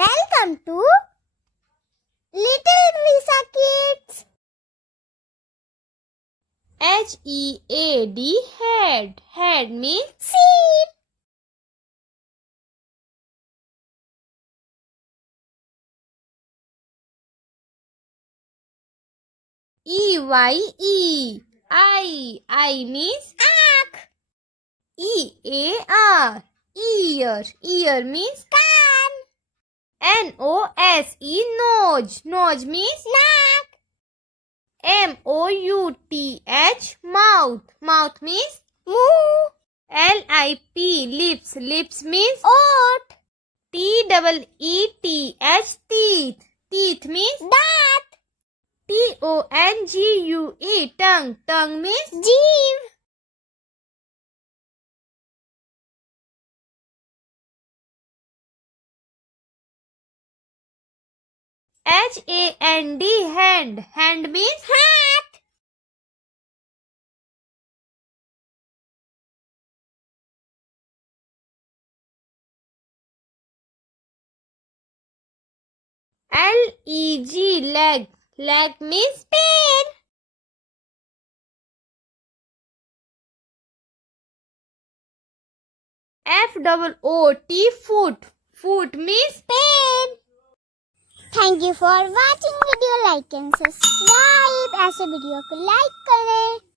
Welcome to Little Risha Kids. H-E-A-D, head. Head means Seed. E-Y-E, eye. Eye means Ark. E-A-R, ear. Ear means Can. N-O-S-E, nose. Nose means Neck. M-O-U-T-H, mouth. Mouth means Moo. L-I-P, lips. Lips means Oat. T-E-E-T-H, teeth. Teeth means Dat. T-O-N-G-U-E, tongue. Tongue means Jeeve. H-A-N-D, hand. Hand means Hat. L-E-G, leg. Leg means Pair. F-O-O-T, foot. Foot means Pair. Thank you for watching video. Like and subscribe. ऐसे video को like करें.